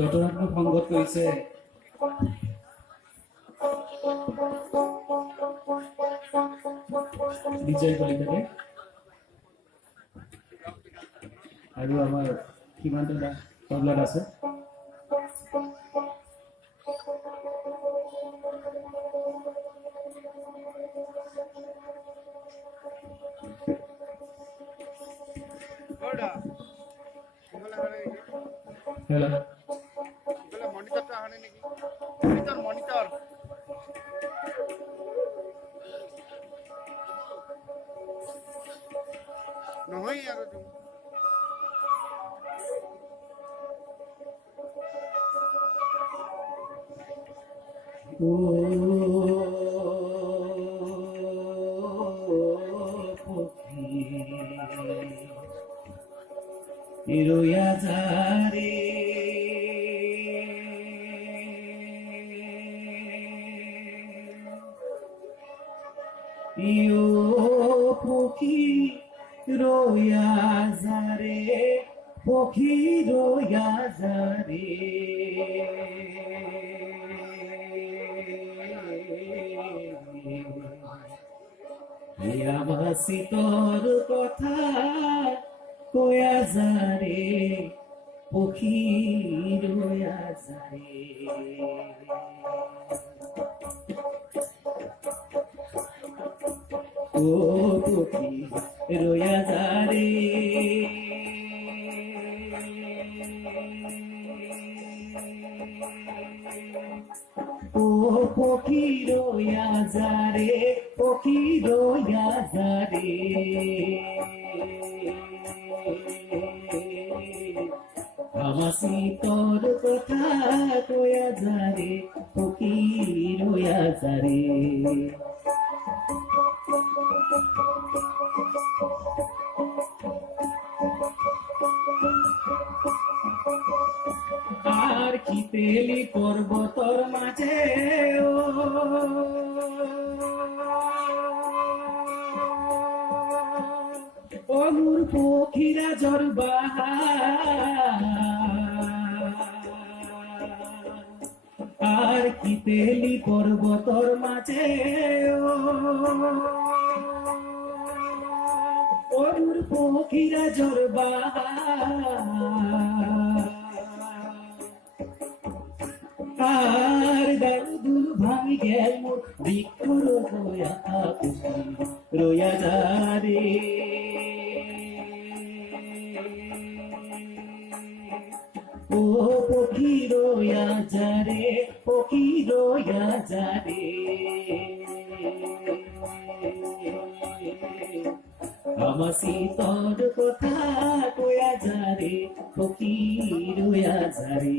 দতৰাত্মক সংগত কৰিছে বিজয় কলিতাৰে আৰু আমাৰ কিমানটা তবলাত আছে হেল্ল' মনিটৰটা আহা নাই নেকি মনিটৰ নহয় আৰু রোয়া যারে ইও পক্ষী রোয়া যারে পক্ষী রোয়া যারে আবাসি তোর কথা কয়া যারে পক্ষী রোয়া যারে ও পক্ষী রোয়া যারে ও পক্ষী রোয়া যারে পক্ষী রোয়া যারে আমাসি তোর কথা কয়া যারে পক্ষী রোয়া যারে আর কি পেলি পর্বতর মাঝে অনুর পক্ষীরা জরবা আর কি পেলি পর্বতর মাঝে অনুর পক্ষীরা জরবা আর দারুদুল ভাঙি গেল মোর বিক্ষর হইয়া রোয়া যারে ও পক্ষী রোয়া যারে পক্ষী রোয়া যারে আমাসি তোর কথা কয়া যারে পক্ষী রোয়া যারে